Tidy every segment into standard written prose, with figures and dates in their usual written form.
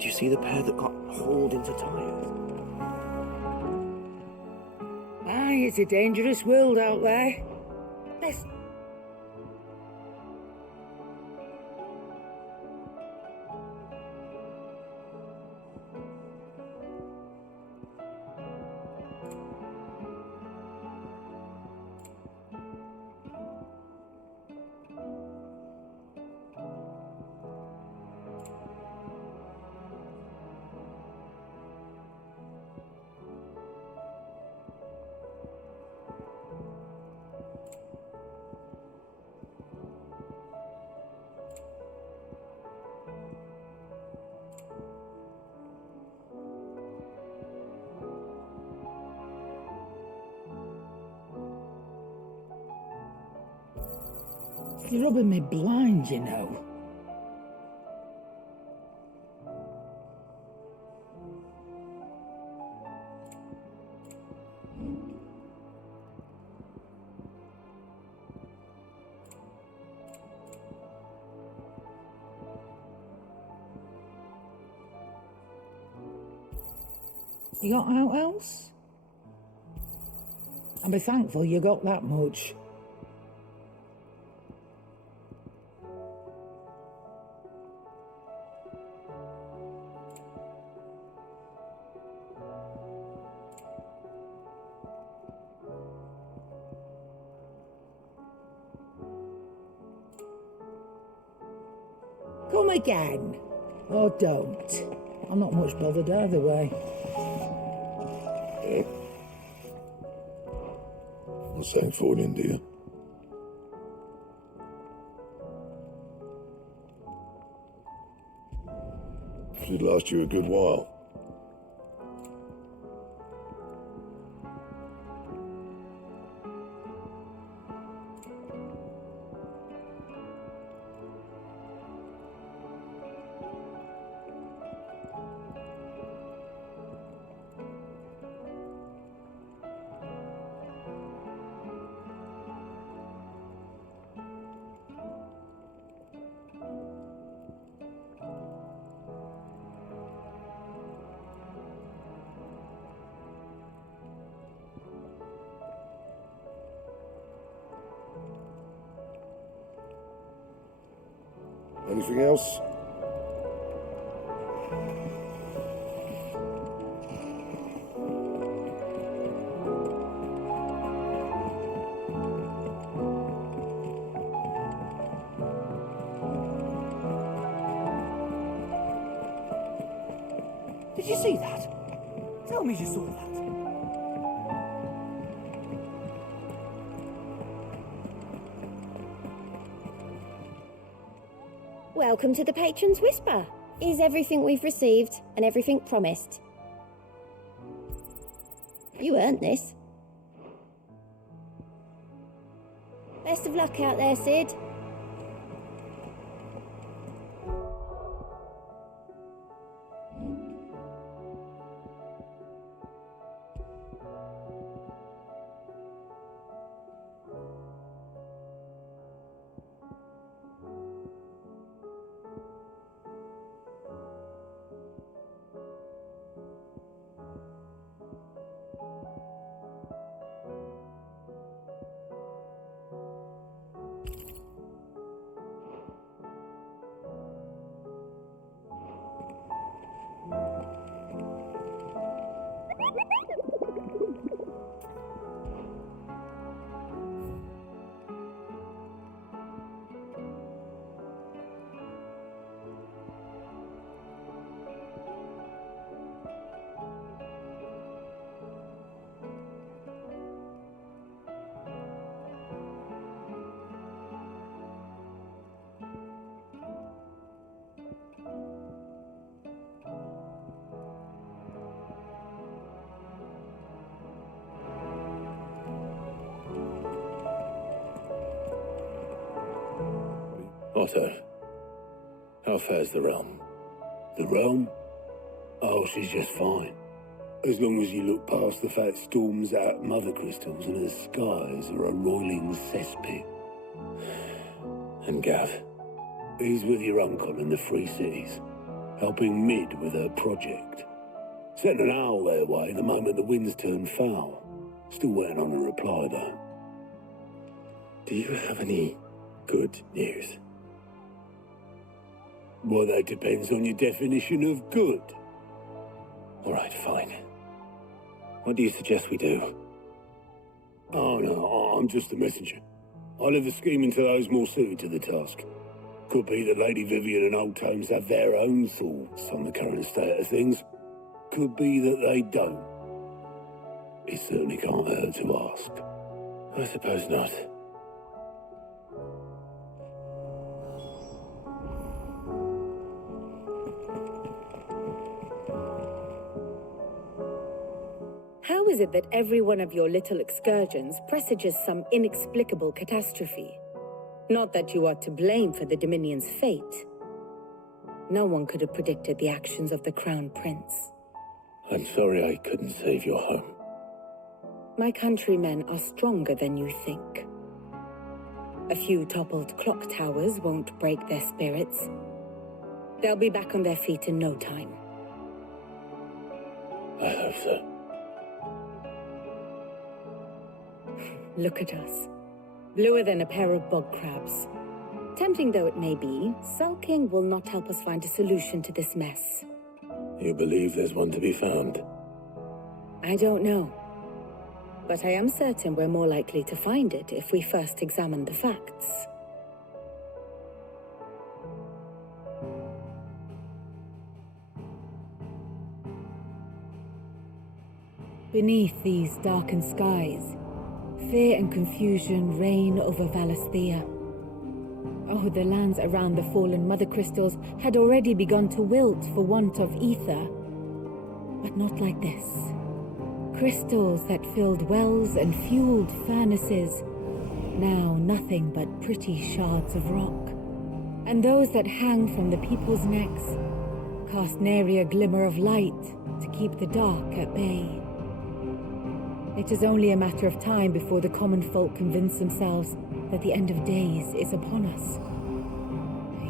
Did you see the pair that got hauled into tyres? Aye, it's a dangerous world out there. Let's... You're rubbing me blind, you know. You got out else? I'll be thankful you got that much. Come again. Or don't. I'm not much bothered either way. What's that for in India? Should last you a good while. Anything else? Did you see that? Tell me you saw that. Welcome to the Patron's Whisper. Is everything we've received and everything promised? You earned this. Best of luck out there, Sid. Otto, how fares the realm? The realm? Oh, she's just fine. As long as you look past the fat storms out mother crystals and her skies are a roiling cesspit. And Gav? He's with your uncle in the Free Cities. helping Mid with her project. Sent an owl their way the moment the winds turned foul. Still waiting on a reply, though. Do you have any good news? Well, that depends on your definition of good. All right, fine. What do you suggest we do? Oh, no, I'm just a messenger. I'll leave the scheming to those more suited to the task. Could be that Lady Vivian and Old Tomes have their own thoughts on the current state of things. Could be that they don't. It certainly can't hurt to ask. I suppose not. How is it that every one of your little excursions presages some inexplicable catastrophe? Not that you are to blame for the Dominion's fate. No one could have predicted the actions of the Crown Prince. I'm sorry I couldn't save your home. My countrymen are stronger than you think. A few toppled clock towers won't break their spirits. They'll be back on their feet in no time. I hope so. Look at us. Bluer than a pair of bog crabs. Tempting though it may be, sulking will not help us find a solution to this mess. You believe there's one to be found? I don't know. But I am certain we're more likely to find it if we first examine the facts. Beneath these darkened skies, fear and confusion reign over Valisthea. Oh, the lands around the fallen mother crystals had already begun to wilt for want of ether. But not like this. Crystals that filled wells and fueled furnaces, now nothing but pretty shards of rock. And those that hang from the people's necks cast nary a glimmer of light to keep the dark at bay. It is only a matter of time before the common folk convince themselves that the end of days is upon us.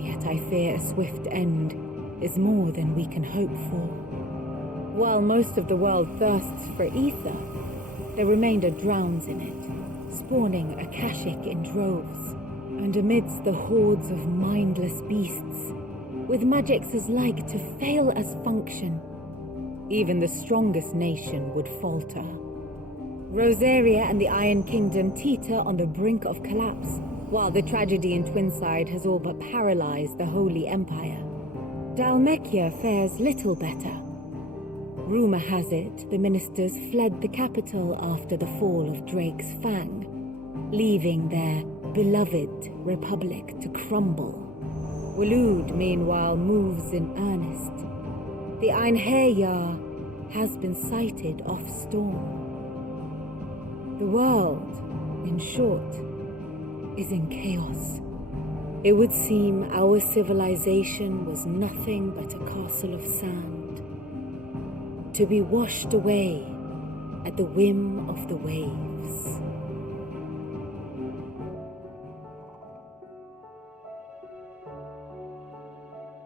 Yet I fear a swift end is more than we can hope for. While most of the world thirsts for ether, the remainder drowns in it, spawning Akashic in droves. And amidst the hordes of mindless beasts, with magics as like to fail as function, even the strongest nation would falter. Rosaria and the Iron Kingdom teeter on the brink of collapse, while the tragedy in Twinside has all but paralyzed the Holy Empire. Dalmekia fares little better. Rumor has it the ministers fled the capital after the fall of Drake's Fang, leaving their beloved republic to crumble. Waloed, meanwhile, moves in earnest. The Einherjar has been sighted off storm. The world, in short, is in chaos. It would seem our civilization was nothing but a castle of sand, to be washed away at the whim of the waves.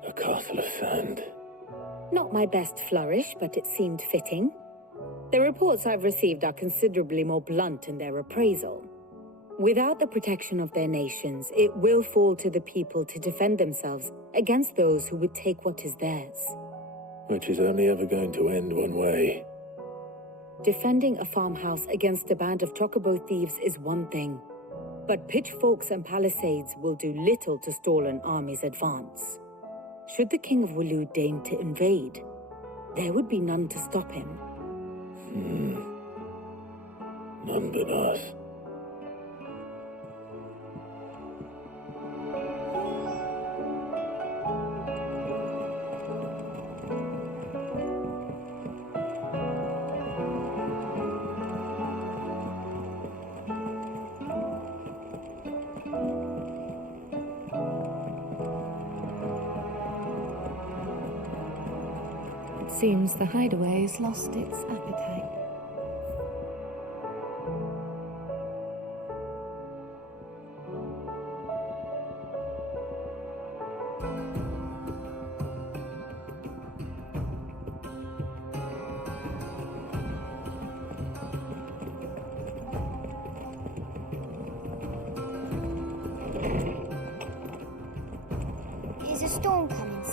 A castle of sand. Not my best flourish, but it seemed fitting. The reports I've received are considerably more blunt in their appraisal. Without the protection of their nations, it will fall to the people to defend themselves against those who would take what is theirs. Which is only ever going to end one way. Defending a farmhouse against a band of chocobo thieves is one thing, but pitchforks and palisades will do little to stall an army's advance. Should the King of Waloed deign to invade, there would be none to stop him. None but us. It seems the hideaway has lost its appetite.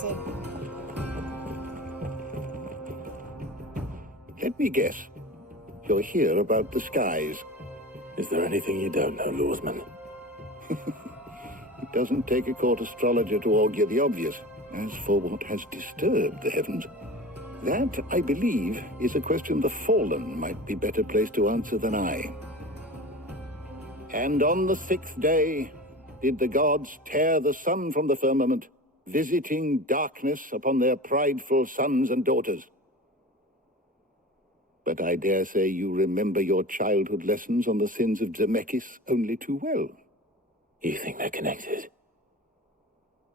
assassin. Let me guess. You're here about the skies. Is there anything you don't know, Lawsman? It doesn't take a court astrologer to augur the obvious. As for what has disturbed the heavens, that, I believe, is a question the Fallen might be better placed to answer than I. And on the 6th day did the gods tear the sun from the firmament, visiting darkness upon their prideful sons and daughters. But I dare say you remember your childhood lessons on the sins of Zemeckis only too well. You think they're connected?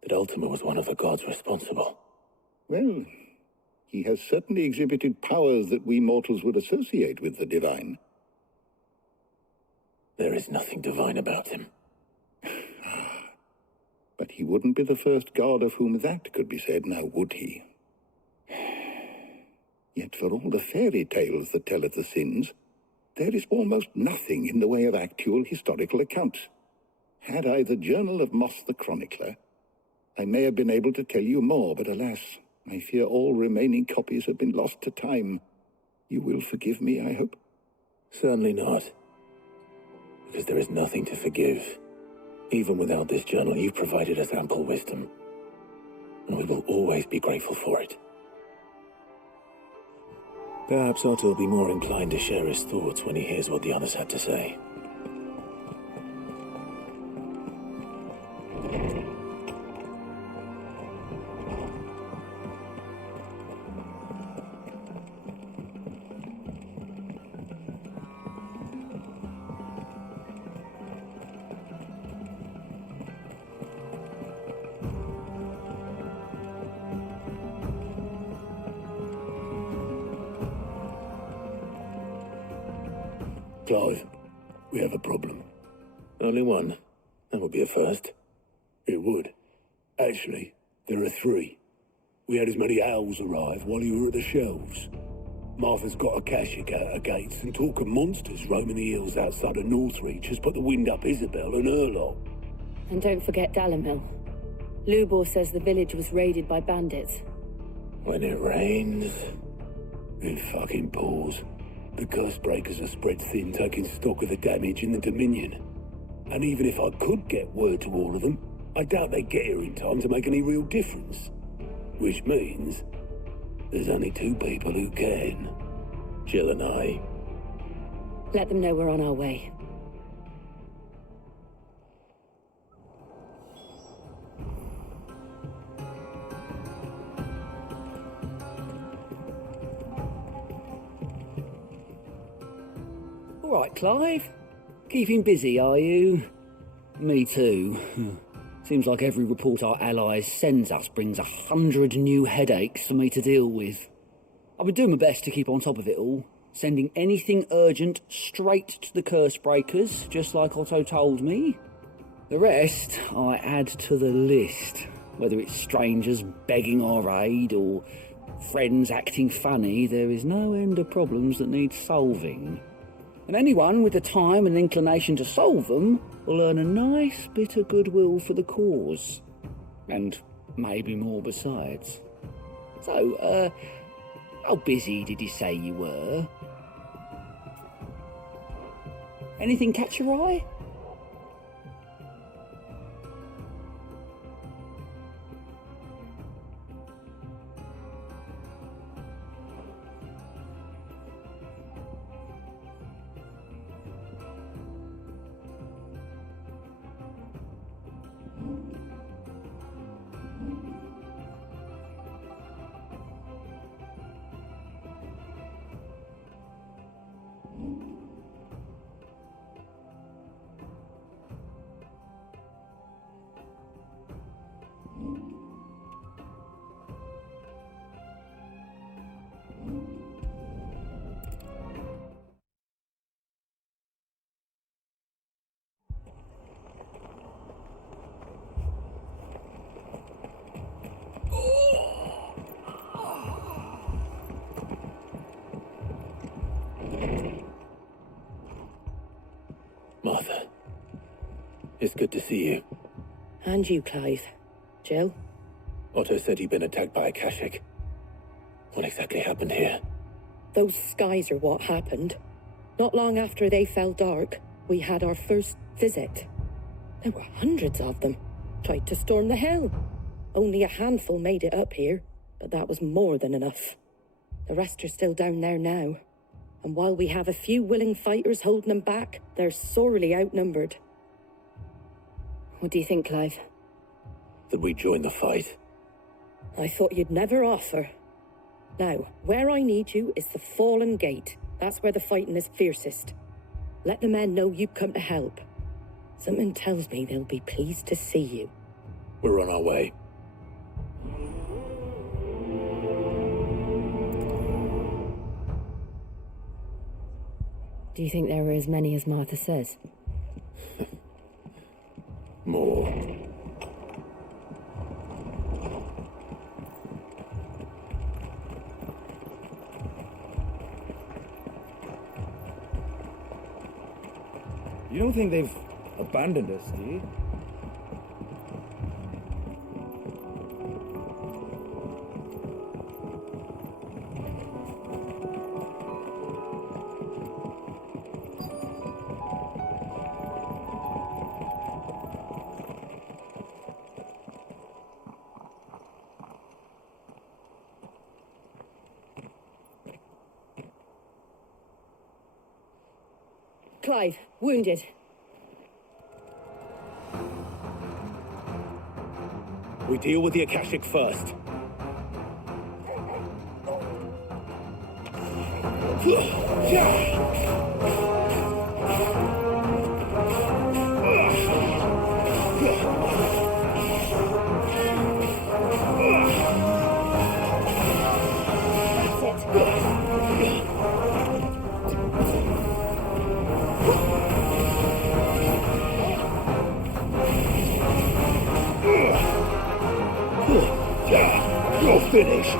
That Ultima was one of the gods responsible? Well, he has certainly exhibited powers that we mortals would associate with the divine. There is nothing divine about him. But he wouldn't be the first god of whom that could be said, now would he? Yet for all the fairy tales that tell of the sins, there is almost nothing in the way of actual historical accounts. Had I the Journal of Moss the Chronicler, I may have been able to tell you more, but alas, I fear all remaining copies have been lost to time. You will forgive me, I hope? Certainly not. Because there is nothing to forgive. Even without this journal, you've provided us ample wisdom. And we will always be grateful for it. Perhaps Otto will be more inclined to share his thoughts when he hears what the others had to say. Clive, we have a problem. Only one. That would be a first. It would. Actually, there are 3. We had as many owls arrive while you were at the shelves. Martha's got a cashier at her gates, and talk of monsters roaming the hills outside of Northreach has put the wind up Isabel and her lot. And don't forget Dalamil. Lubor says the village was raided by bandits. When it rains... It fucking pours. The curse breakers are spread thin, taking stock of the damage in the Dominion. And even if I could get word to all of them, I doubt they'd get here in time to make any real difference. Which means there's only 2 people who can. Jill and I. Let them know we're on our way. All right, Clive. Keeping busy, are you? Me too. Seems like every report our allies sends us brings 100 new headaches for me to deal with. I've been doing my best to keep on top of it all, sending anything urgent straight to the curse breakers, just like Otto told me. The rest I add to the list, whether it's strangers begging our aid or friends acting funny. There is no end of problems that need solving. And anyone with the time and inclination to solve them will earn a nice bit of goodwill for the cause. And maybe more besides. So, how busy did you say you were? Anything catch your eye? Martha, it's good to see you. And you, Clive. Jill? Otto said he'd been attacked by a Kashik. What exactly happened here? Those skies are what happened. Not long after they fell dark, we had our first visit. There were hundreds of them. Tried to storm the hill. Only a handful made it up here, but that was more than enough. The rest are still down there now. And while we have a few willing fighters holding them back, they're sorely outnumbered. What do you think, Clive? That we join the fight? I thought you'd never offer. Now, where I need you is the Fallen Gate. That's where the fighting is fiercest. Let the men know you've come to help. Something tells me they'll be pleased to see you. We're on our way. Do you think there are as many as Martha says? More. You don't think they've abandoned us, do you? Clive, wounded. We deal with the Akashic first. You're finished.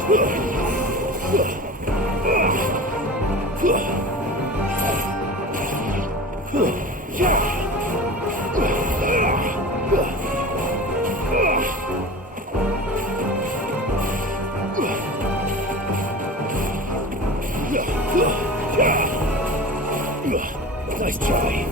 Nice try.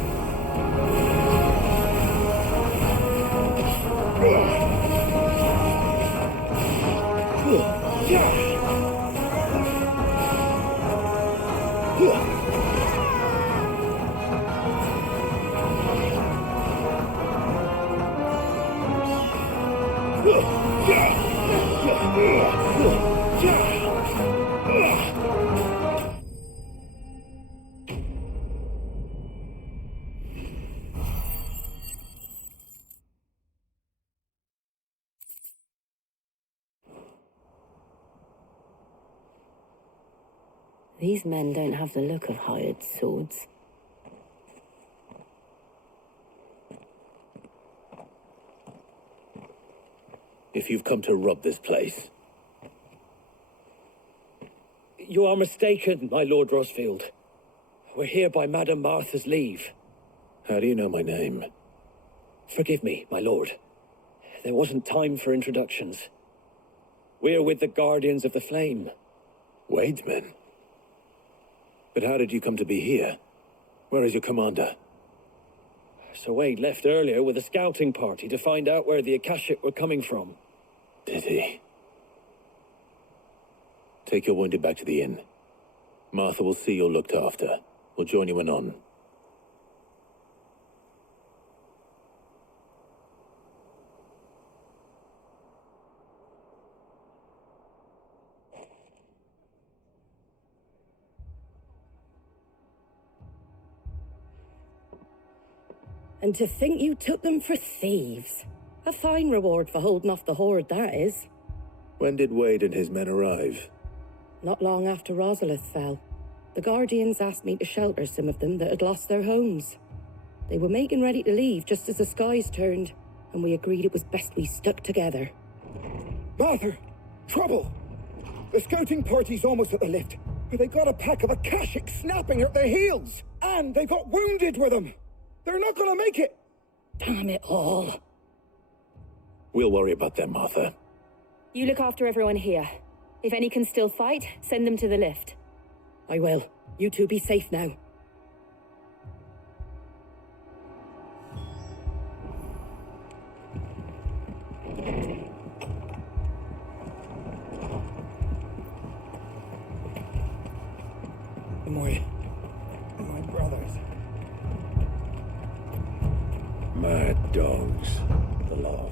These men don't have the look of hired swords. If you've come to rob this place... You are mistaken, my Lord Rosfield. We're here by Madame Martha's leave. How do you know my name? Forgive me, my lord. There wasn't time for introductions. We're with the Guardians of the Flame. Wade's men? But how did you come to be here? Where is your commander? Sir Wade left earlier with a scouting party to find out where the Akashic were coming from. Did he? Take your wounded back to the inn. Martha will see you're looked after. We'll join you anon. And to think you took them for thieves. A fine reward for holding off the horde, that is. When did Wade and his men arrive? Not long after Rosalith fell. The Guardians asked me to shelter some of them that had lost their homes. They were making ready to leave just as the skies turned, and we agreed it was best we stuck together. Martha! Trouble! The scouting party's almost at the lift, but they got a pack of Akashic snapping at their heels! And they got wounded with them! They're not gonna make it! Damn it all. We'll worry about them, Martha. You look after everyone here. If any can still fight, send them to the lift. I will. You two be safe now. My brothers. Mad dogs. The larva.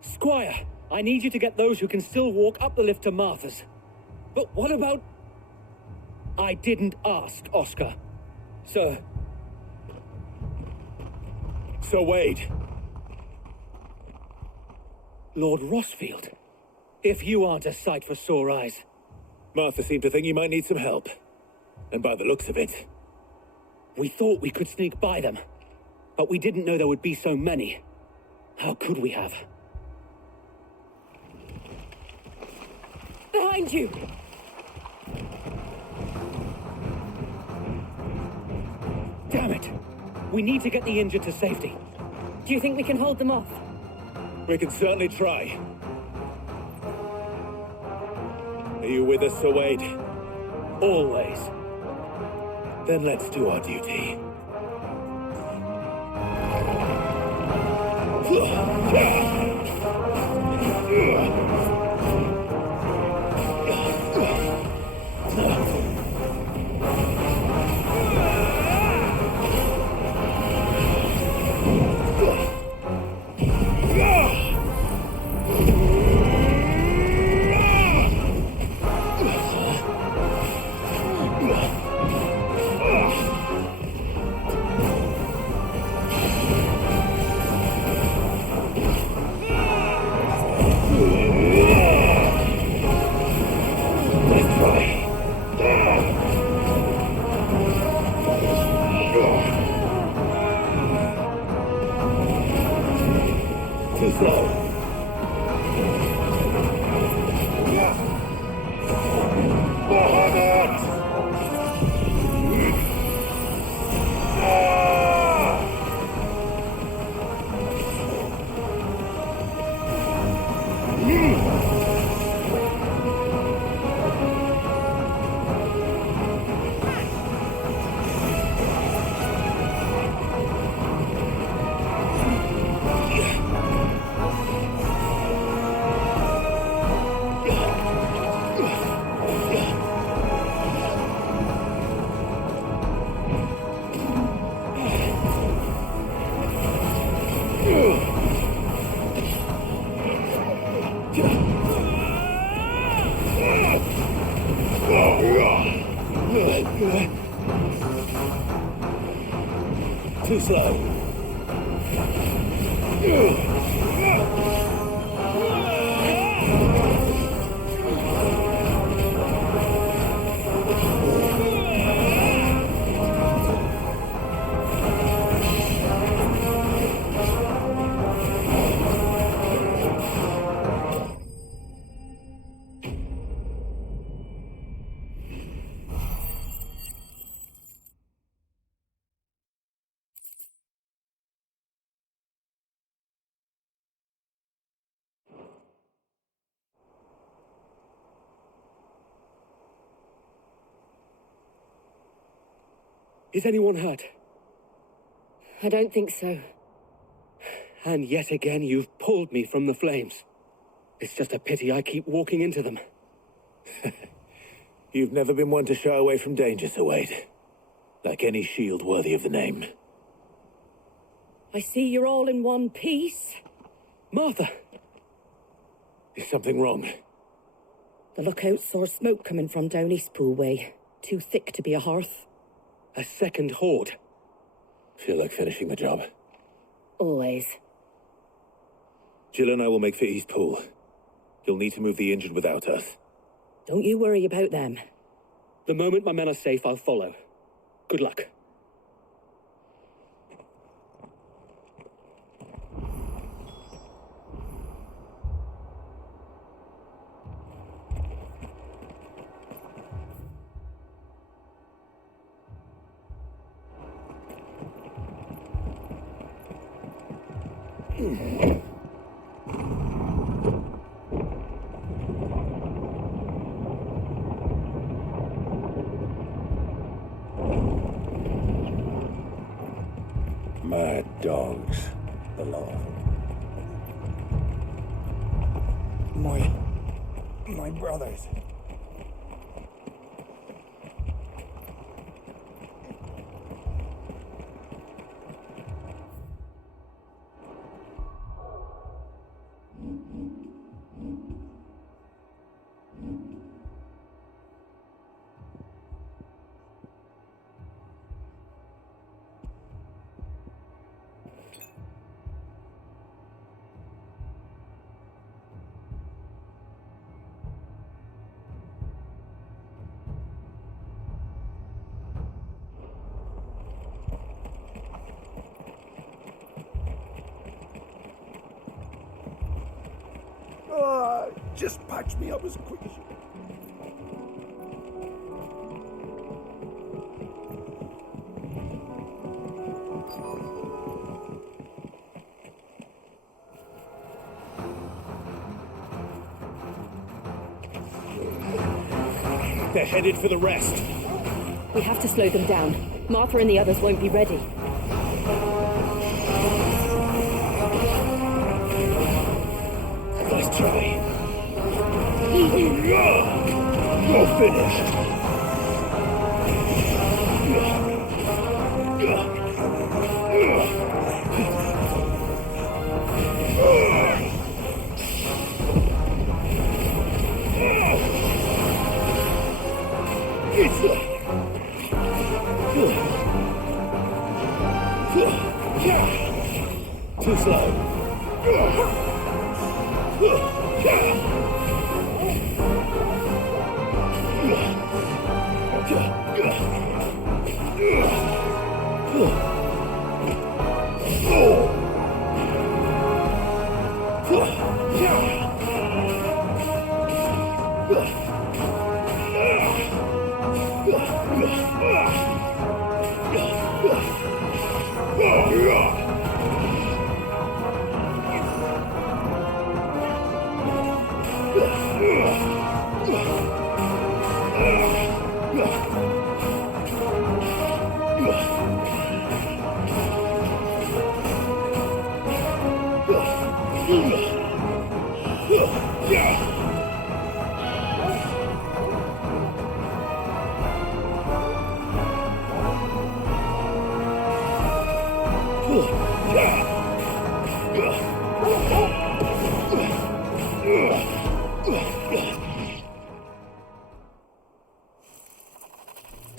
Squire, I need you to get those who can still walk up the lift to Martha's. But what about... I didn't ask, Oscar. Sir Wade. Lord Rossfield. If you aren't a sight for sore eyes. Martha seemed to think you might need some help. And by the looks of it... We thought we could sneak by them. But we didn't know there would be so many. How could we have? Behind you! Damn it! We need to get the injured to safety. Do you think we can hold them off? We can certainly try. Are you with us, Sir Wade? Always. Then let's do our duty. Too slow. Too slow. Is anyone hurt? I don't think so. And yet again, you've pulled me from the flames. It's just a pity I keep walking into them. You've never been one to shy away from danger, Sir Wade. Like any shield worthy of the name. I see you're all in one piece. Martha! Is something wrong? The lookout saw smoke coming from down Eastpool way. Too thick to be a hearth. A second horde. Feel like finishing the job. Always. Jill and I will make for Eastpool. You'll need to move the injured without us. Don't you worry about them. The moment my men are safe, I'll follow. Good luck. Mad dogs, the lot of them. My brothers. Just patch me up as quick as you can. They're headed for the rest. We have to slow them down. Martha and the others won't be ready. Nice try. You're finished. Too slow.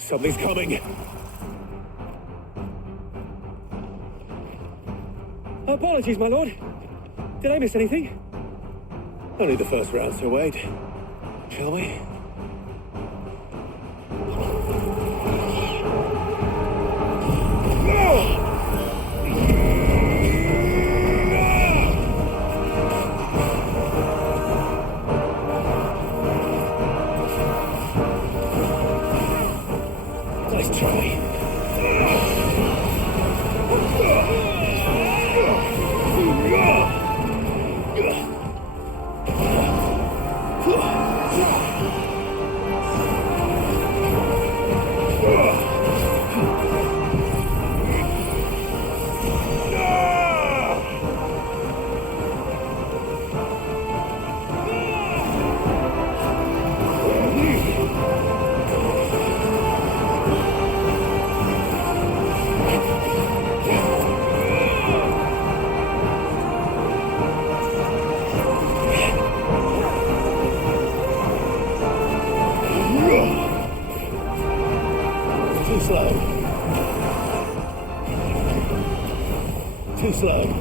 Something's coming. Apologies, my lord. Did I miss anything? Only the first round, so wait. Shall we? Nice try. Too slow. Too slow.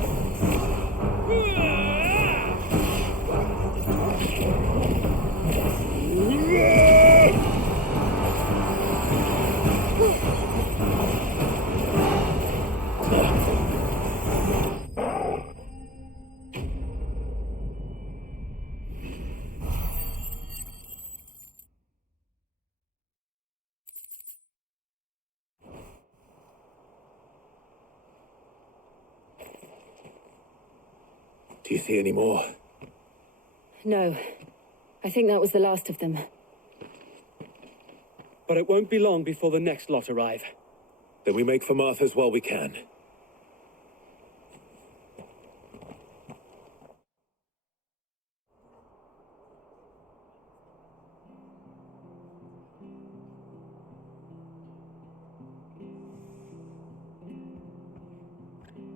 Do you see any more? No. I think that was the last of them. But it won't be long before the next lot arrive. Then we make for Martha's while we can.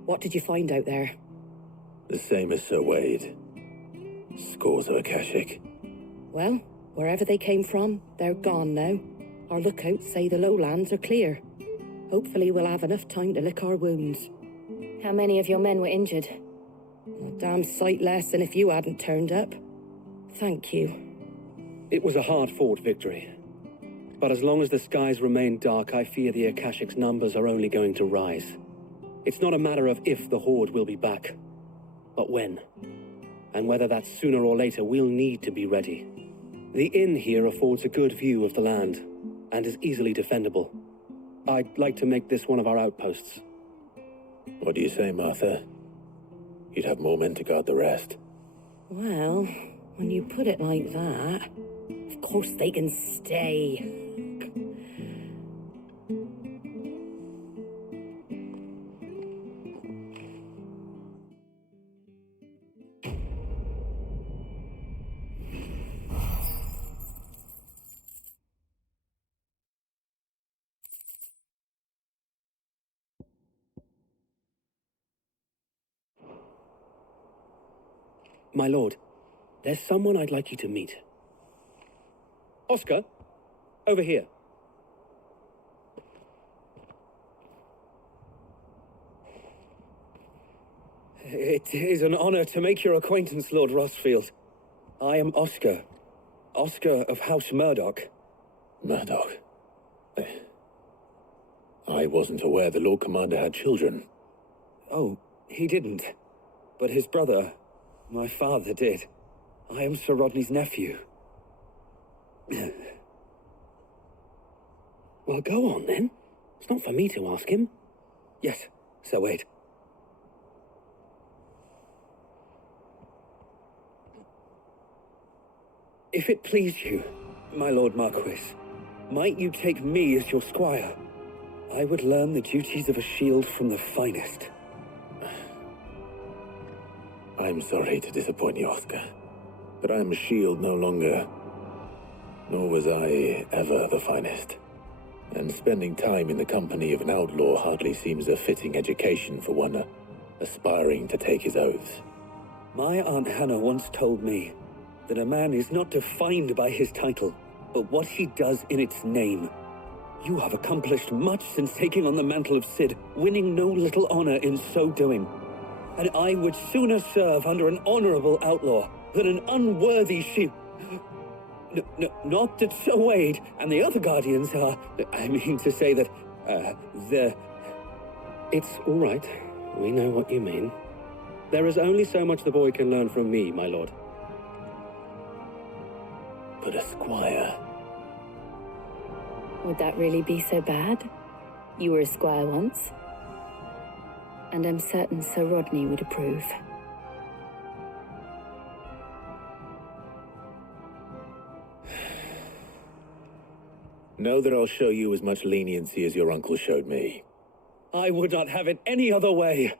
What did you find out there? The same as Sir Wade. Scores of Akashic. Well, wherever they came from, they're gone now. Our lookouts say the lowlands are clear. Hopefully we'll have enough time to lick our wounds. How many of your men were injured? A damn sight less than if you hadn't turned up. Thank you. It was a hard-fought victory. But as long as the skies remain dark, I fear the Akashic's numbers are only going to rise. It's not a matter of if the Horde will be back, but when. And whether that's sooner or later, we'll need to be ready. The inn here affords a good view of the land, and is easily defendable. I'd like to make this one of our outposts. What do you say, Martha? You'd have more men to guard the rest. Well, when you put it like that, of course they can stay. My lord, there's someone I'd like you to meet. Oscar, over here. It is an honor to make your acquaintance, Lord Rossfield. I am Oscar. Oscar of House Murdoch. Murdoch? I wasn't aware the Lord Commander had children. Oh, he didn't. But his brother, my father, did. I am Sir Rodney's nephew. Well, go on, then. It's not for me to ask him. Yes, Sir Wade. If it please you, my Lord Marquis, might you take me as your squire? I would learn the duties of a shield from the finest. I'm sorry to disappoint you, Oscar, but I am a shield no longer. Nor was I ever the finest. And spending time in the company of an outlaw hardly seems a fitting education for one aspiring to take his oaths. My Aunt Hannah once told me that a man is not defined by his title, but what he does in its name. You have accomplished much since taking on the mantle of Cid, winning no little honor in so doing. And I would sooner serve under an honorable outlaw than an unworthy shield. Not that Sir Wade and the other guardians are... I mean to say that, It's all right. We know what you mean. There is only so much the boy can learn from me, my lord. But a squire... Would that really be so bad? You were a squire once. And I'm certain Sir Rodney would approve. Know that I'll show you as much leniency as your uncle showed me. I would not have it any other way.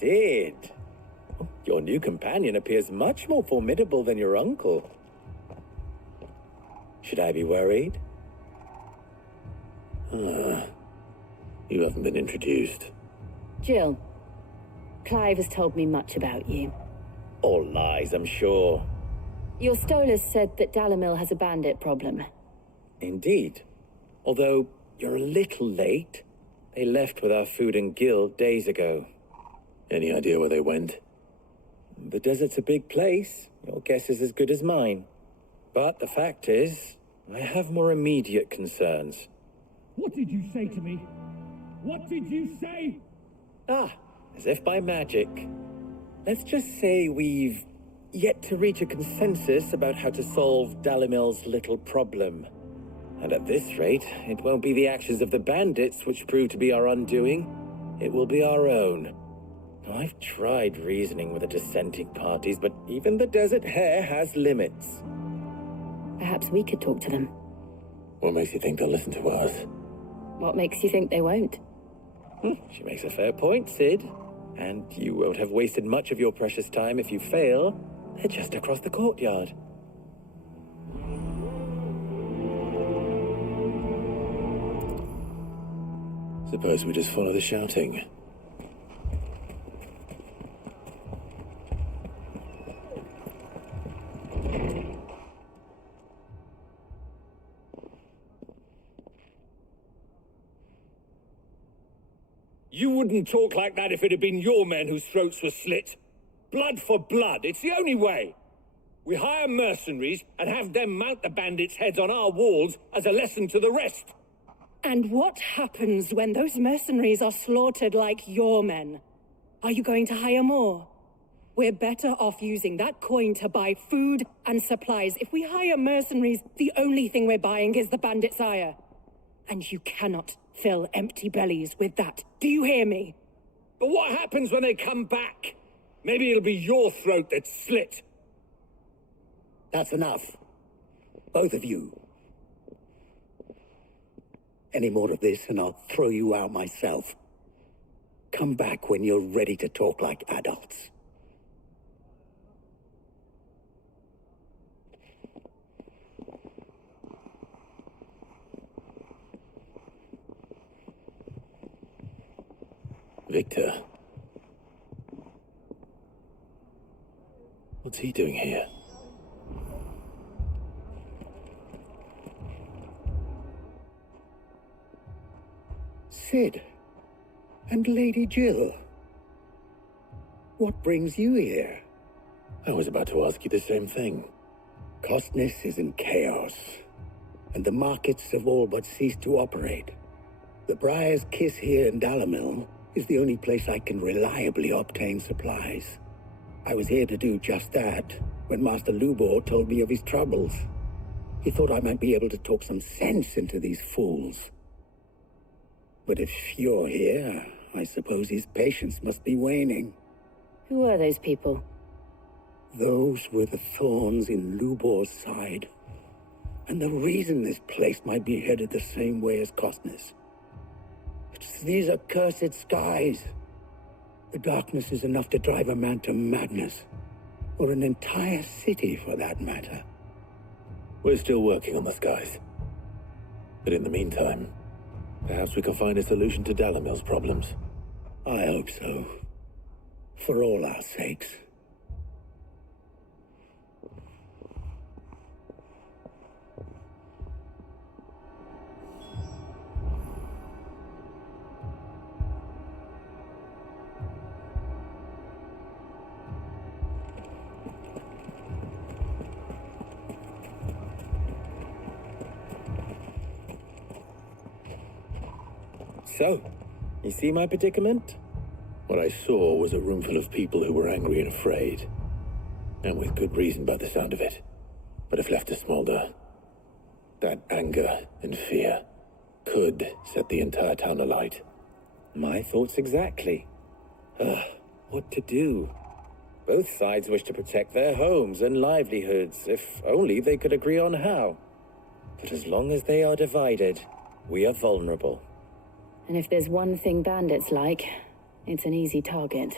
Cid, your new companion appears much more formidable than your uncle. Should I be worried? You haven't been introduced. Jill, Clive has told me much about you. All lies, I'm sure. Your Stolas said that Dalamil has a bandit problem. Indeed. Although, you're a little late. They left with our food and guild days ago. Any idea where they went? The desert's a big place. Your guess is as good as mine. But the fact is, I have more immediate concerns. What did you say to me? What did you say? Ah, as if by magic. Let's just say we've yet to reach a consensus about how to solve Dalamil's little problem. And at this rate, it won't be the actions of the bandits which prove to be our undoing. It will be our own. I've tried reasoning with the dissenting parties, but even the Desert Hare has limits. Perhaps we could talk to them. What makes you think they'll listen to us? What makes you think they won't? She makes a fair point, Sid. And you won't have wasted much of your precious time if you fail. They're just across the courtyard. Suppose we just follow the shouting. You wouldn't talk like that if it had been your men whose throats were slit. Blood for blood, it's the only way. We hire mercenaries and have them mount the bandits' heads on our walls as a lesson to the rest. And what happens when those mercenaries are slaughtered like your men? Are you going to hire more? We're better off using that coin to buy food and supplies. If we hire mercenaries, the only thing we're buying is the bandits' ire. And you cannot fill empty bellies with that. Do you hear me? But what happens when they come back? Maybe it'll be your throat that's slit. That's enough. Both of you. Any more of this and I'll throw you out myself. Come back when you're ready to talk like adults. Victor. What's he doing here? Sid. And Lady Jill. What brings you here? I was about to ask you the same thing. Costness is in chaos, and the markets have all but ceased to operate. The Briar's Kiss here in Dalamil is the only place I can reliably obtain supplies. I was here to do just that when Master Lubor told me of his troubles. He thought I might be able to talk some sense into these fools. But if you're here, I suppose his patience must be waning. Who are those people? Those were the thorns in Lubor's side. And the reason this place might be headed the same way as Costness. It's these accursed skies. The darkness is enough to drive a man to madness. Or an entire city, for that matter. We're still working on the skies. But in the meantime, perhaps we can find a solution to Dalamil's problems. I hope so. For all our sakes. So, you see my predicament? What I saw was a room full of people who were angry and afraid. And with good reason by the sound of it. But if left to smolder, that anger and fear could set the entire town alight. My thoughts exactly. What to do? Both sides wish to protect their homes and livelihoods, if only they could agree on how. But as long as they are divided, we are vulnerable. And if there's one thing bandits like, it's an easy target.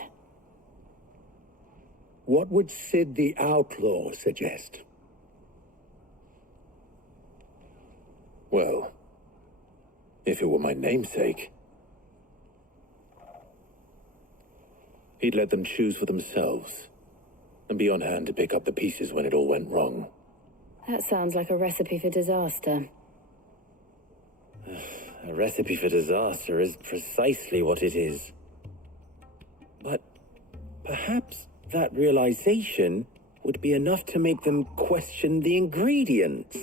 What would Sid the Outlaw suggest? Well, if it were my namesake, He'd let them choose for themselves, and be on hand to pick up the pieces when it all went wrong. That sounds like a recipe for disaster. A recipe for disaster is precisely what it is. But perhaps that realization would be enough to make them question the ingredients.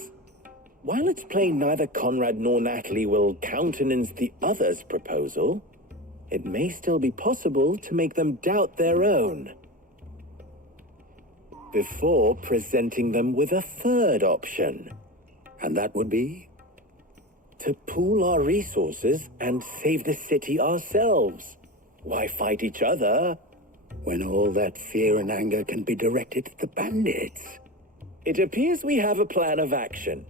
While it's plain neither Conrad nor Natalie will countenance the other's proposal, it may still be possible to make them doubt their own, before presenting them with a third option. And that would be? To pool our resources and save the city ourselves. Why fight each other when all that fear and anger can be directed at the bandits? It appears we have a plan of action.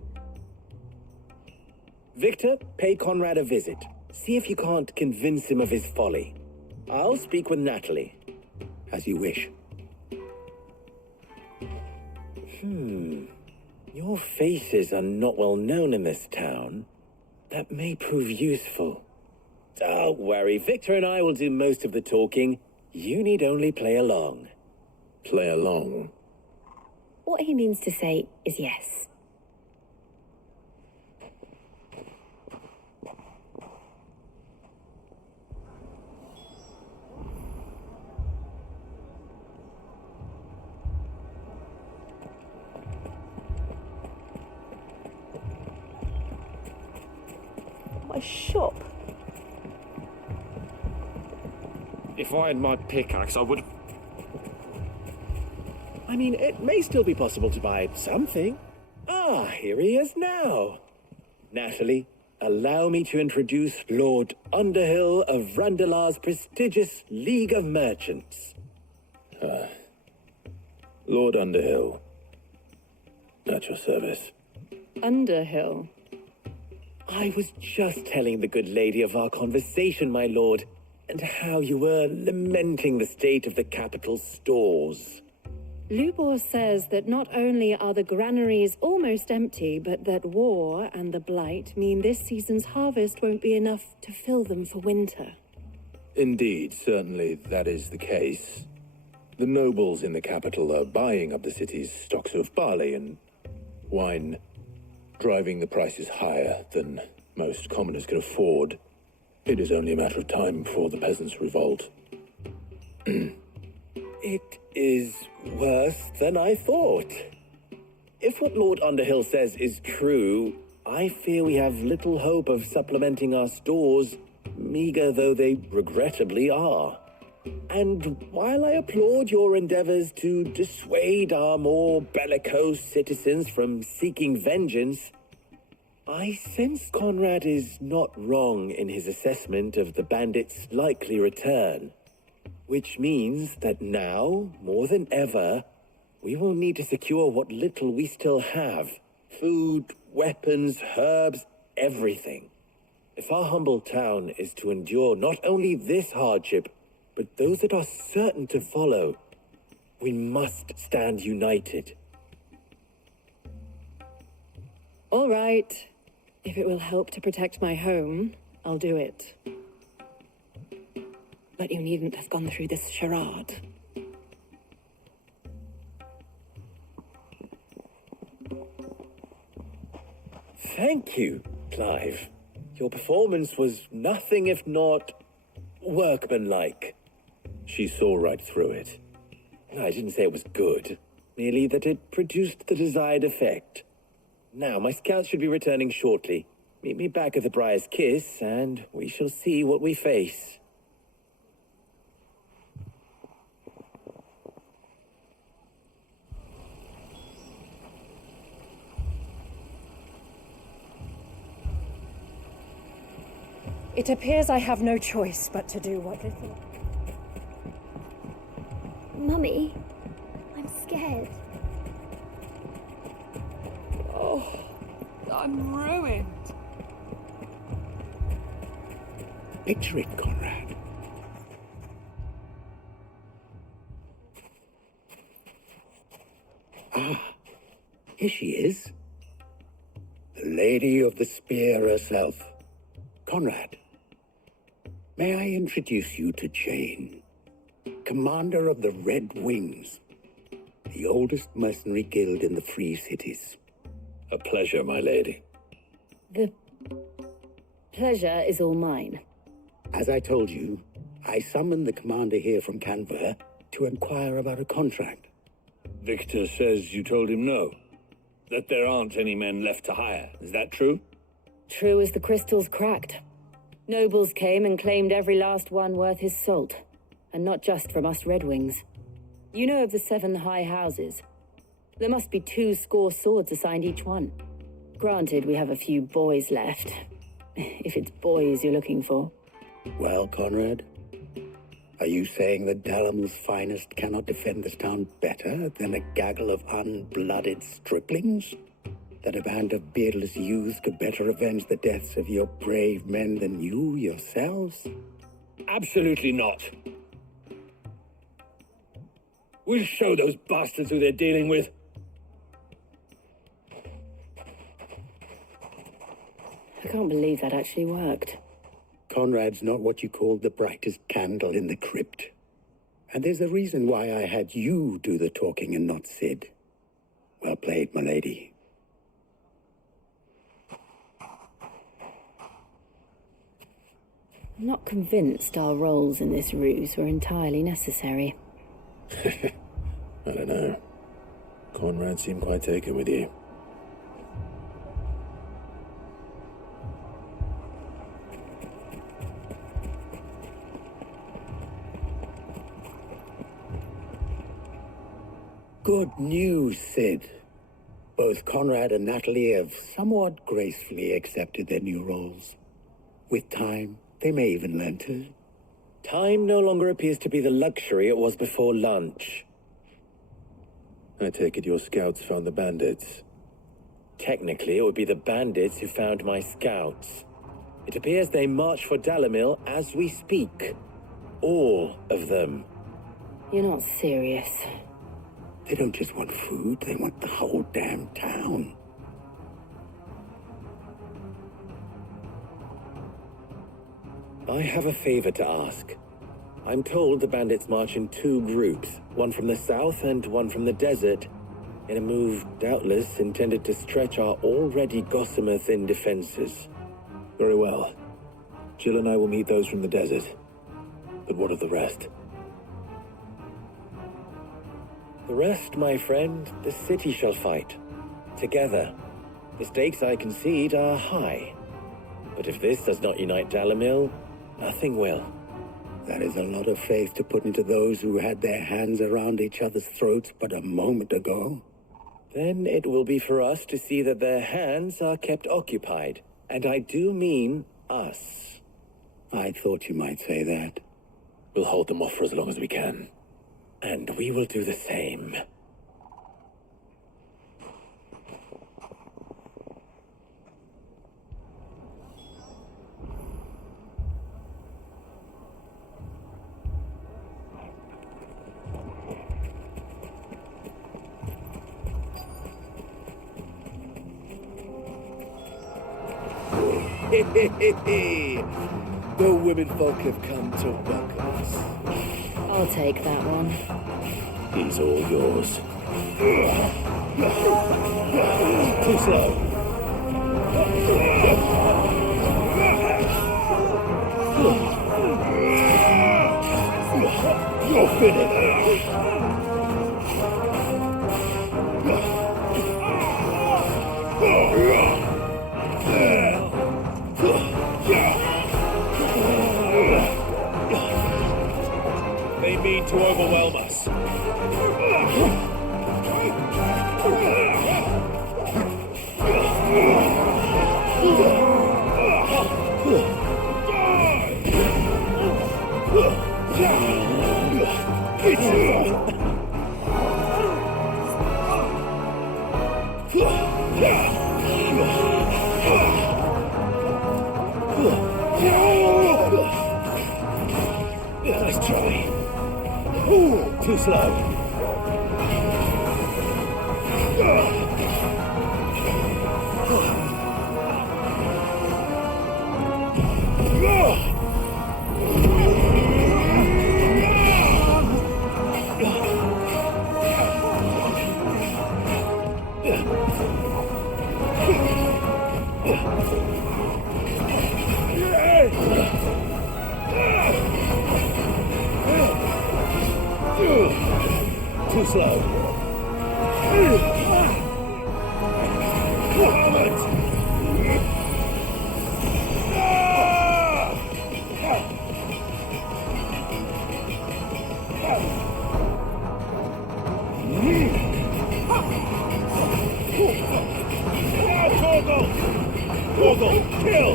Victor, pay Conrad a visit. See if you can't convince him of his folly. I'll speak with Natalie. As you wish. Your faces are not well known in this town. That may prove useful. Don't worry, Victor and I will do most of the talking. You need only play along. Play along? What he means to say is yes. My shop. If I had my pickaxe, I would... I mean, it may still be possible to buy something. Ah, here he is now. Natalie, allow me to introduce Lord Underhill of Randalar's prestigious League of Merchants. Lord Underhill. At your service. Underhill? I was just telling the good lady of our conversation, my lord, and how you were lamenting the state of the capital's stores. Lubor says that not only are the granaries almost empty, but that war and the blight mean this season's harvest won't be enough to fill them for winter. Indeed, certainly that is the case. The nobles in the capital are buying up the city's stocks of barley and wine, driving the prices higher than most commoners can afford. It is only a matter of time before the peasants revolt. It is worse than I thought. If what Lord Underhill says is true, I fear we have little hope of supplementing our stores, meager though they regrettably are. And while I applaud your endeavors to dissuade our more bellicose citizens from seeking vengeance, I sense Conrad is not wrong in his assessment of the bandits' likely return. Which means that now, more than ever, we will need to secure what little we still have. Food, weapons, herbs, everything. If our humble town is to endure not only this hardship, but those that are certain to follow, we must stand united. All right. If it will help to protect my home, I'll do it. But you needn't have gone through this charade. Thank you, Clive. Your performance was nothing if not workmanlike. She saw right through it. I didn't say it was good, merely that it produced the desired effect. Now, my scouts should be returning shortly. Meet me back at the Briar's Kiss, and we shall see what we face. It appears I have no choice but to do what little... Mummy, I'm scared. Oh, I'm ruined. Picture it, Conrad. Ah, here she is. The Lady of the Spear herself. Conrad, may I introduce you to Jane? commander of the Red Wings, the oldest mercenary guild in the Free Cities. A pleasure, my lady. The pleasure is all mine. As I told you, I summoned the commander here from Canver to inquire about a contract. Victor says you told him no. That there aren't any men left to hire. Is that true? True as the crystals cracked. Nobles came and claimed every last one worth his salt. And not just from us Red Wings. You know of the 7 high houses. There must be 2 swords assigned each one. Granted, we have a few boys left. If it's boys you're looking for. Well, Conrad, are you saying that Dalamil's finest cannot defend this town better than a gaggle of unblooded striplings? That a band of beardless youths could better avenge the deaths of your brave men than you yourselves? Absolutely not. We'll show those bastards who they're dealing with. I can't believe that actually worked. Conrad's not what you call the brightest candle in the crypt. And there's a reason why I had you do the talking and not Sid. Well played, my lady. I'm not convinced our roles in this ruse were entirely necessary. I don't know. Conrad seemed quite taken with you. Good news, Sid. Both Conrad and Natalie have somewhat gracefully accepted their new roles. With time, they may even learn to. Time no longer appears to be the luxury it was before lunch. I take it your scouts found the bandits. Technically, it would be the bandits who found my scouts. It appears they march for Dalamil as we speak. All of them. You're not serious. They don't just want food, they want the whole damn town. I have a favor to ask. I'm told the bandits march in 2 groups, one from the south and one from the desert, in a move doubtless intended to stretch our already gossamer-thin defenses. Very well. Jill and I will meet those from the desert. But what of the rest? The rest, my friend, the city shall fight. Together. The stakes, I concede, are high. But if this does not unite Dalamil, nothing will. That is a lot of faith to put into those who had their hands around each other's throats but a moment ago. Then it will be for us to see that their hands are kept occupied. And I do mean us. I thought you might say that. We'll hold them off for as long as we can. And we will do the same. The women folk have come to welcome us. I'll take that one. He's all yours. Too slow. You're finished. They mean to overwhelm us. Nice try. Too slow. Too slow. Torgal, kill!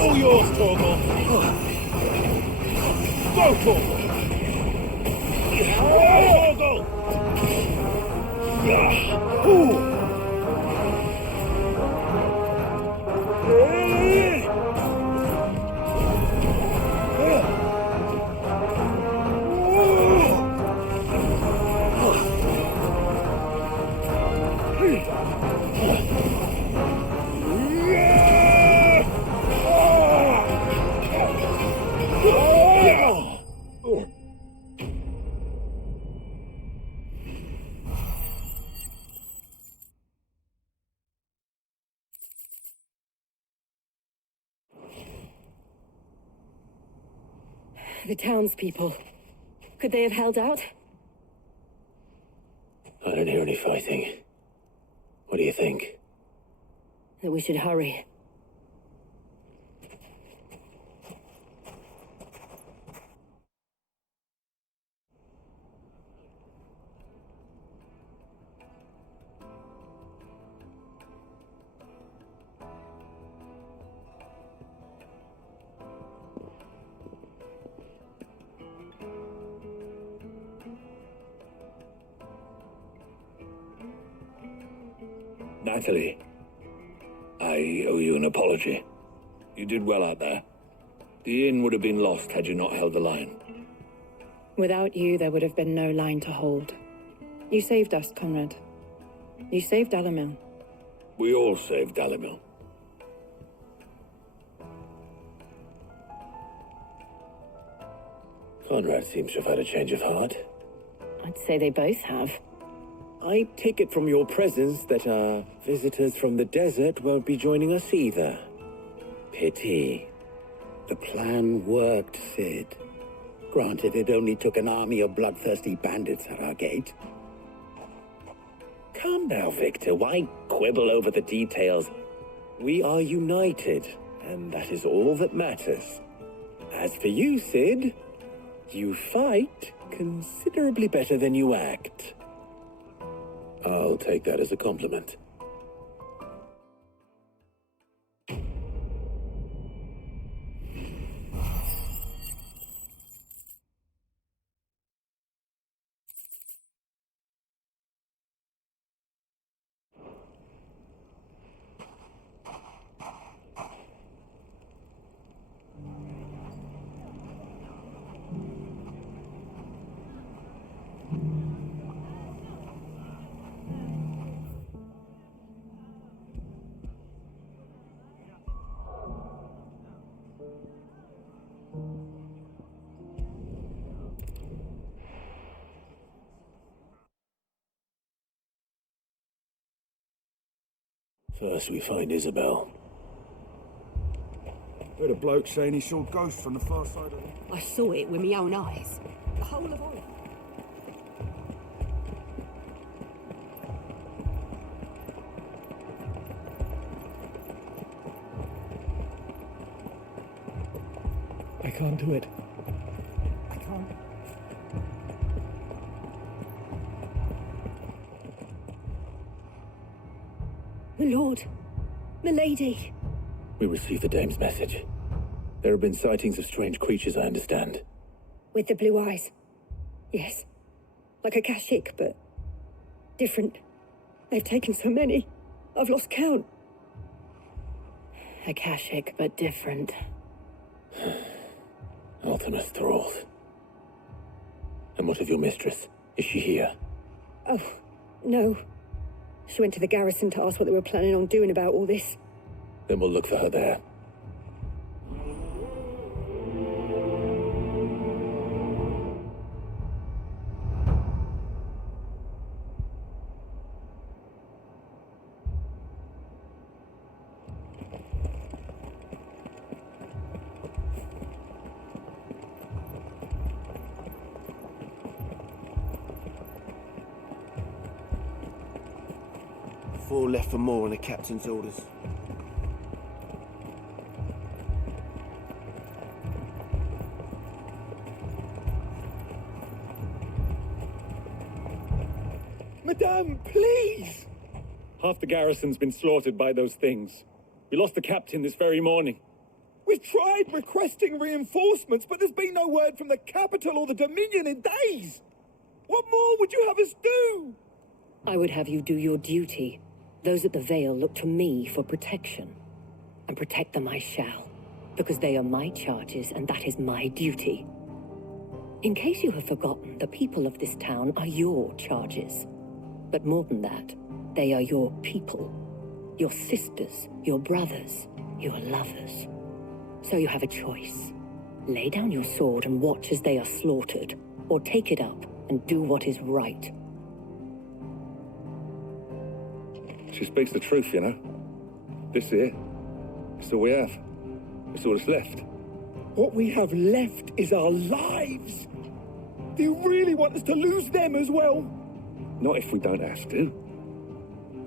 All yours, Torgal. Go, Torgal! Torgal! The townspeople. Could they have held out? I don't hear any fighting. What do you think? That we should hurry. Natalie, I owe you an apology. You did well out there. The inn would have been lost had you not held the line. Without you, there would have been no line to hold. You saved us, Conrad. You saved Dalimil. We all saved Dalimil. Conrad seems to have had a change of heart. I'd say they both have. I take it from your presence that our visitors from the desert won't be joining us either. Pity. The plan worked, Sid. Granted, it only took an army of bloodthirsty bandits at our gate. Come now, Victor. Why quibble over the details? We are united, and that is all that matters. As for you, Sid, you fight considerably better than you act. I'll take that as a compliment. First we find Isabel. Heard a bloke saying he saw ghosts from the far side of the... I saw it with my own eyes. The whole of Olive. I can't do it. I can't... My lord. Milady. We received the dame's message. There have been sightings of strange creatures, I understand. With the blue eyes. Yes. Like a Kashik, but different. They've taken so many. I've lost count. A Kashik, but different. Ultimus thralls. And what of your mistress? Is she here? Oh, no. She went to the garrison to ask what they were planning on doing about all this. Then we'll look for her there. 4 left for more on the captain's orders. Madame, please! Half the garrison's been slaughtered by those things. We lost the captain this very morning. We've tried requesting reinforcements, but there's been no word from the capital or the Dominion in days! What more would you have us do? I would have you do your duty. Those at the Vale look to me for protection. And protect them I shall, because they are my charges and that is my duty. In case you have forgotten, the people of this town are your charges. But more than that, they are your people. Your sisters, your brothers, your lovers. So you have a choice. Lay down your sword and watch as they are slaughtered, or take it up and do what is right. She speaks the truth, you know. This here, it's all we have. It's all that's left. What we have left is our lives! Do you really want us to lose them as well? Not if we don't have to.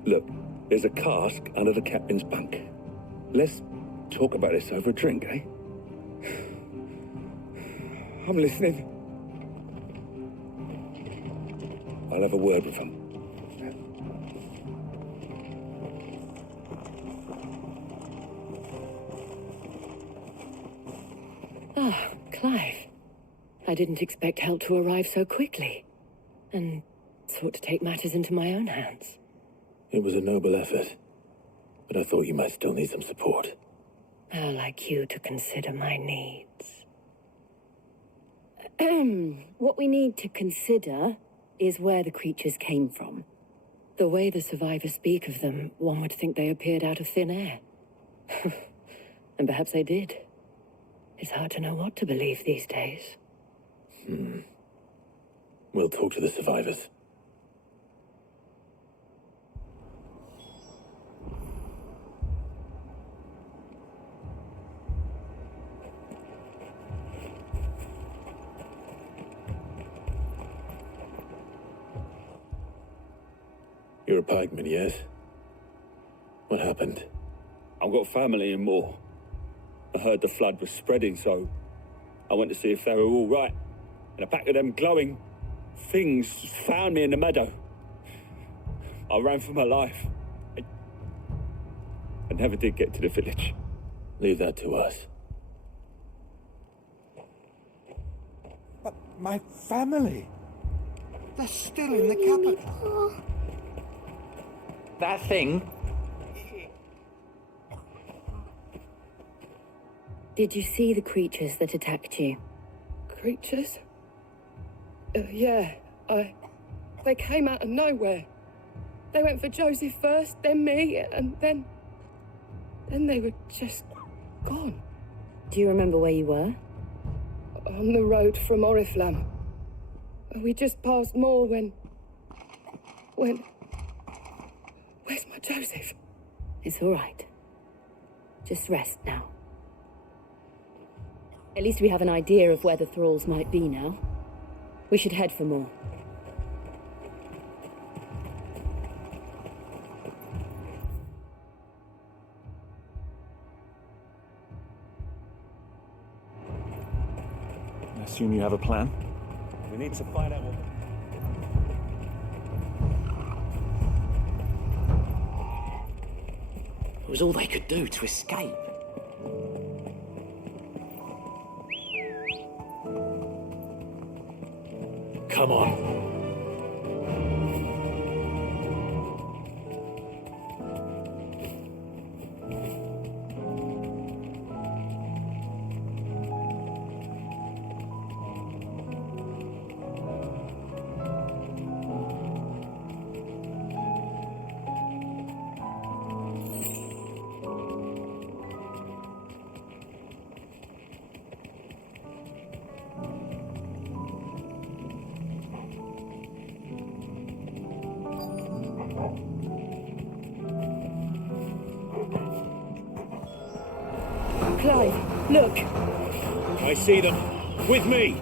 Look, there's a cask under the captain's bunk. Let's talk about this over a drink, eh? I'm listening. I'll have a word with him. Ah, Clive. I didn't expect help to arrive so quickly. And sought to take matters into my own hands. It was a noble effort, but I thought you might still need some support. How like you to consider my needs. What we need to consider is where the creatures came from. The way the survivors speak of them, one would think they appeared out of thin air. And perhaps they did. It's hard to know what to believe these days. We'll talk to the survivors. You're a pikeman, yes? What happened? I've got family in Moor. I heard the flood was spreading, so I went to see if they were all right. And a pack of them glowing things found me in the meadow. I ran for my life. I never did get to the village. Leave that to us. But my family... They're still in the capital. That thing? Did you see the creatures that attacked you? Creatures? Yeah, they came out of nowhere. They went for Joseph first, then me, and then they were just gone. Do you remember where you were? On the road from Oriflamme. We just passed Moor when... Where's my Joseph? It's all right. Just rest now. At least we have an idea of where the thralls might be now. We should head for more. I assume you have a plan? We need to find out what... It was all they could do to escape. Come on. Clive, look! I see them. With me!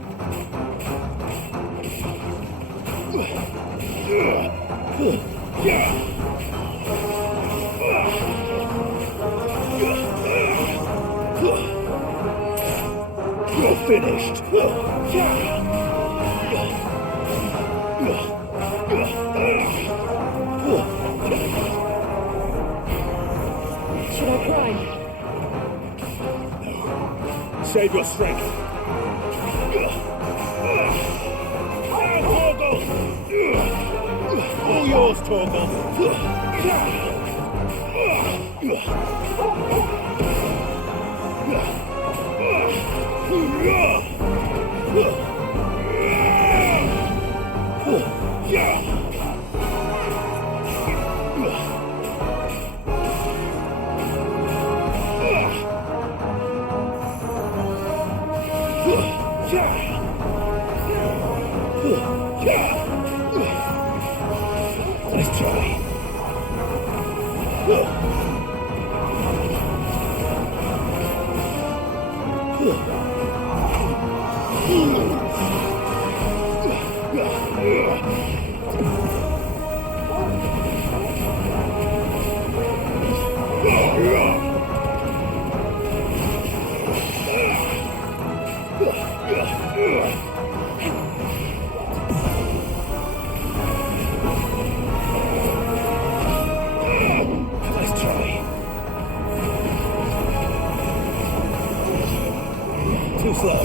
finished. Should I prime? Save your strength. All yours, Torgal. Let's try. Let's try. Too slow.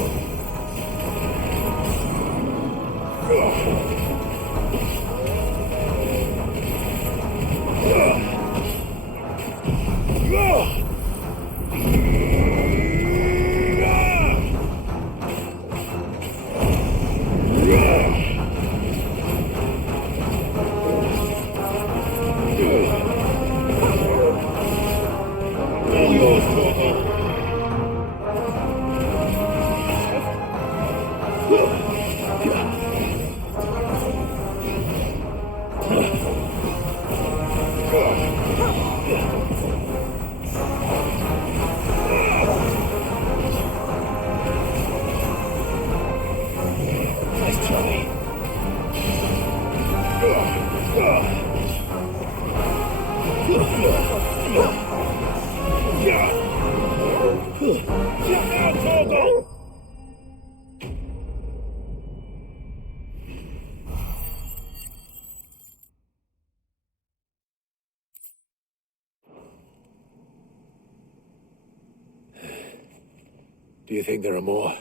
Let's try. Do you think there are more?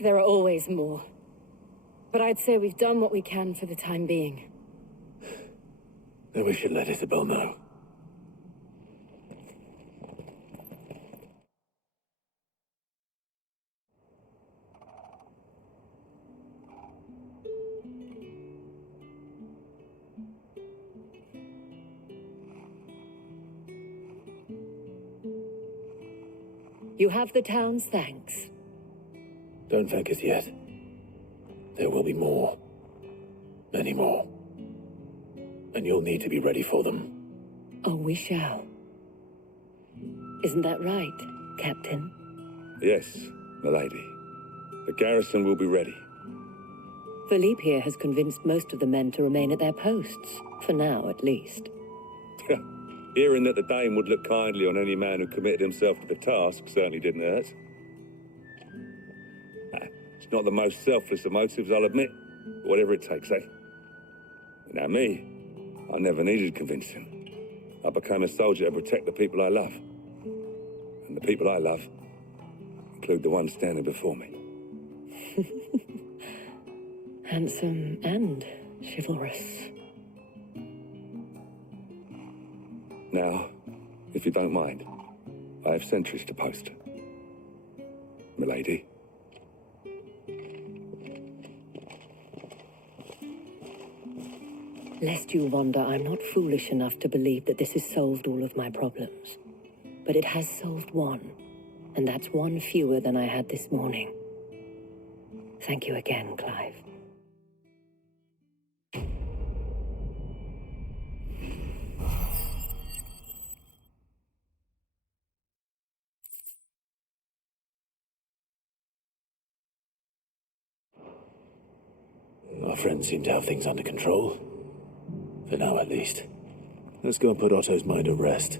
There are always more. But I'd say we've done what we can for the time being. Then we should let Isabel know. You have the town's thanks. Don't thank us yet. There will be more. Many more. And you'll need to be ready for them. Oh, we shall. Isn't that right, Captain? Yes, milady. The garrison will be ready. Philippe here has convinced most of the men to remain at their posts. For now, at least. Hearing that the Dane would look kindly on any man who committed himself to the task certainly didn't hurt. It's not the most selfless of motives, I'll admit. But whatever it takes, eh? Now me, I never needed convincing. I became a soldier to protect the people I love. And the people I love include the ones standing before me. Handsome and chivalrous. Now, if you don't mind, I have sentries to post. Milady. Lest you wonder, I'm not foolish enough to believe that this has solved all of my problems. But it has solved one, and that's one fewer than I had this morning. Thank you again, Clive. Our friends seem to have things under control. For now, at least. Let's go and put Otto's mind at rest.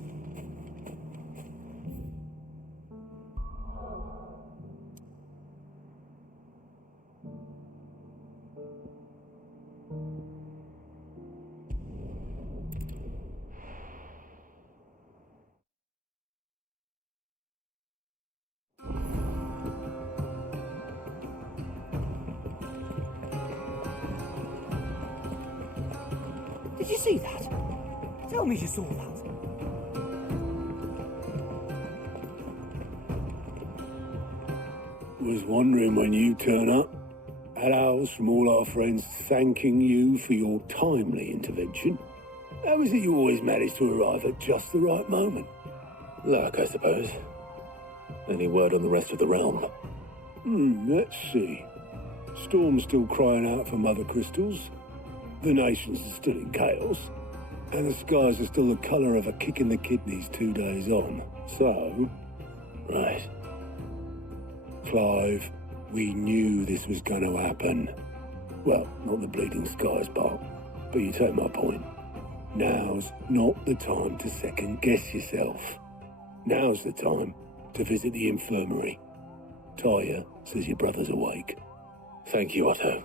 Did you see that? Tell me you saw that. Was wondering when you turn up. Had owls from all our friends thanking you for your timely intervention. How is it you always manage to arrive at just the right moment? Luck, I suppose. Any word on the rest of the realm? Let's see. Storm's still crying out for mother crystals. The nations are still in chaos. And the skies are still the colour of a kick in the kidneys 2 days on. So... Right. Clive, we knew this was going to happen. Well, not the bleeding skies part, but you take my point. Now's not the time to second-guess yourself. Now's the time to visit the infirmary. Tyre says your brother's awake. Thank you, Otto.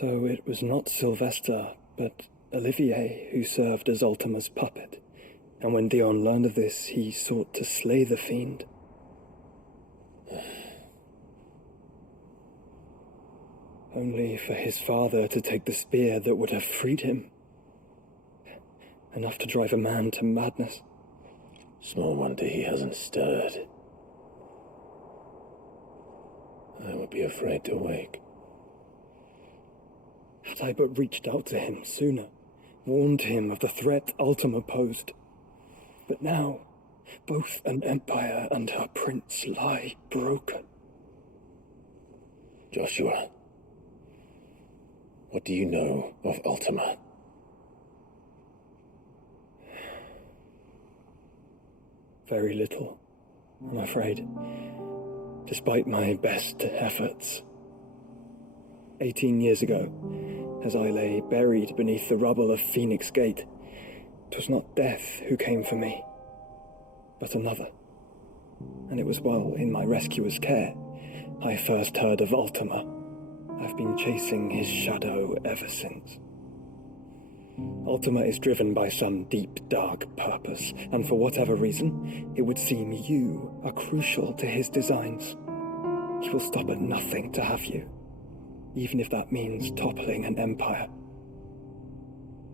So it was not Sylvester, but Olivier who served as Ultima's puppet, and when Dion learned of this, he sought to slay the fiend. Only for his father to take the spear that would have freed him. Enough to drive a man to madness. Small wonder he hasn't stirred. I would be afraid to wake. Had I but reached out to him sooner, warned him of the threat Ultima posed. But now, both an empire and her prince lie broken. Joshua, what do you know of Ultima? Very little, I'm afraid, despite my best efforts. 18 years ago, as I lay buried beneath the rubble of Phoenix Gate, 'twas not death who came for me, but another. And it was while in my rescuer's care I first heard of Ultima. I've been chasing his shadow ever since. Ultima is driven by some deep, dark purpose, and for whatever reason, it would seem you are crucial to his designs. He will stop at nothing to have you, even if that means toppling an empire.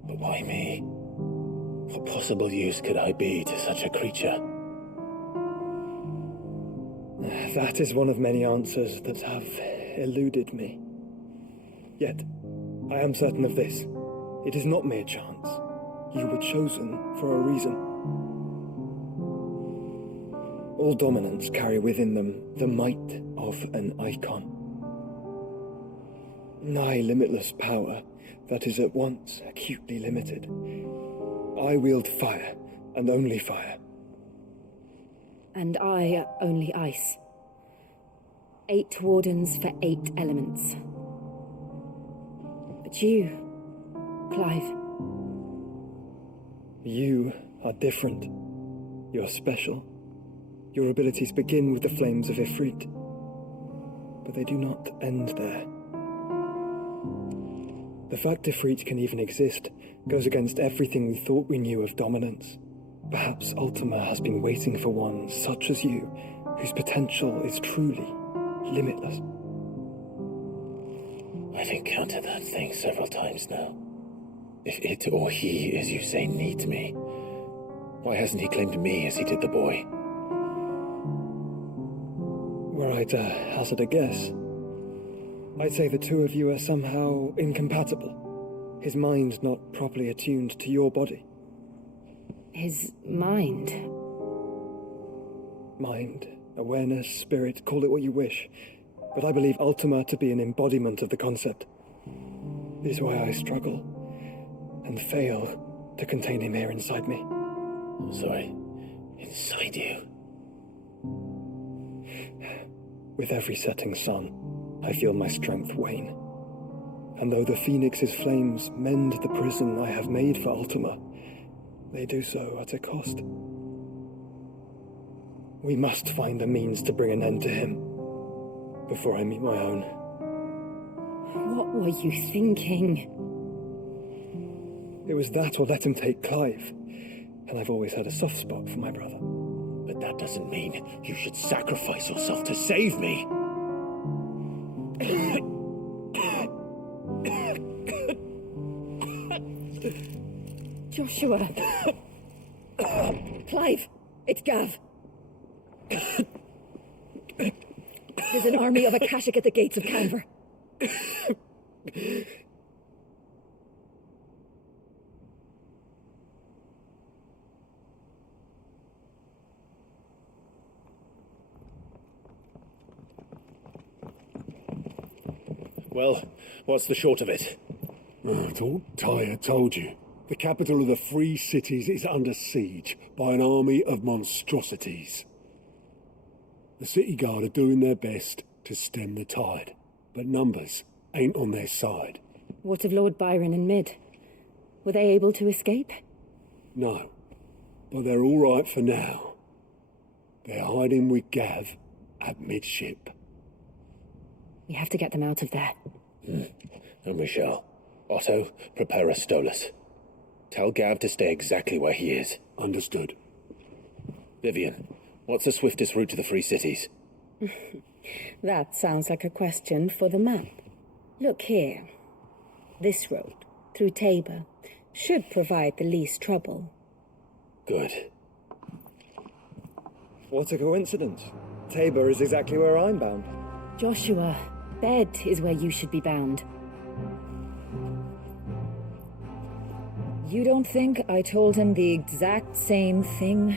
But why me? What possible use could I be to such a creature? That is one of many answers that have eluded me. Yet, I am certain of this. It is not mere chance. You were chosen for a reason. All dominants carry within them the might of an icon. Nigh limitless power that is at once acutely limited. I wield fire, and only fire. And I only ice. 8 wardens for 8 elements. But you, Clive. You are different. You're special. Your abilities begin with the flames of Ifrit, but they do not end there. The fact Ifrit can even exist goes against everything we thought we knew of dominance. Perhaps Ultima has been waiting for one such as you, whose potential is truly limitless. I've encountered that thing several times now. If it or he, as you say, needs me, why hasn't he claimed me as he did the boy? Were I to hazard a guess, I'd say the two of you are somehow incompatible. His mind not properly attuned to your body. His mind? Mind, awareness, spirit, call it what you wish. But I believe Ultima to be an embodiment of the concept. It is why I struggle and fail to contain him here inside me. I'm sorry. Inside you? With every setting sun, I feel my strength wane. And though the Phoenix's flames mend the prison I have made for Ultima, they do so at a cost. We must find a means to bring an end to him before I meet my own. What were you thinking? It was that or let him take Clive. And I've always had a soft spot for my brother. But that doesn't mean you should sacrifice yourself to save me. Joshua. Clive, it's Gav. There's an army of Akashic at the gates of Canver. Well, what's the short of it? I thought Tyre told you. The capital of the Free Cities is under siege by an army of monstrosities. The city guard are doing their best to stem the tide, but numbers ain't on their side. What of Lord Byron and Mid? Were they able to escape? No, but they're all right for now. They're hiding with Gav at midship. We have to get them out of there. And we shall. Otto, prepare a Stolas. Tell Gav to stay exactly where he is. Understood. Vivian, what's the swiftest route to the Free Cities? That sounds like a question for the map. Look here. This road, through Tabor, should provide the least trouble. Good. What a coincidence. Tabor is exactly where I'm bound. Joshua, Bed is where you should be bound. You don't think I told him the exact same thing?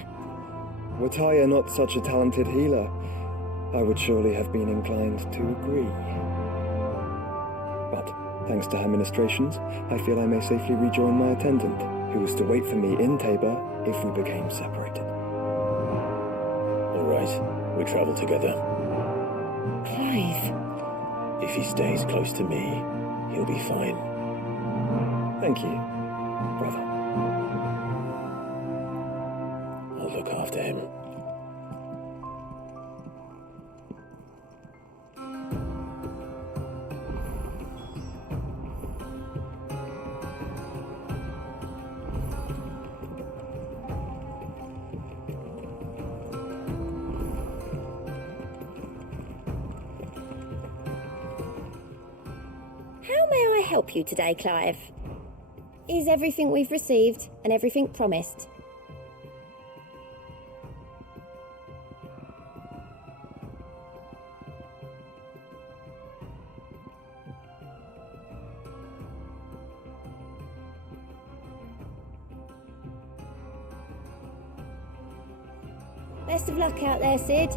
Were Tyre not such a talented healer, I would surely have been inclined to agree. But, thanks to her ministrations, I feel I may safely rejoin my attendant, who was to wait for me in Tabor if we became separated. All right, we travel together. Clive. If he stays close to me, he'll be fine. Thank you, brother. I'll look after him. How may I help you today, Clive? Is everything we've received and everything promised? Best of luck out there, Sid.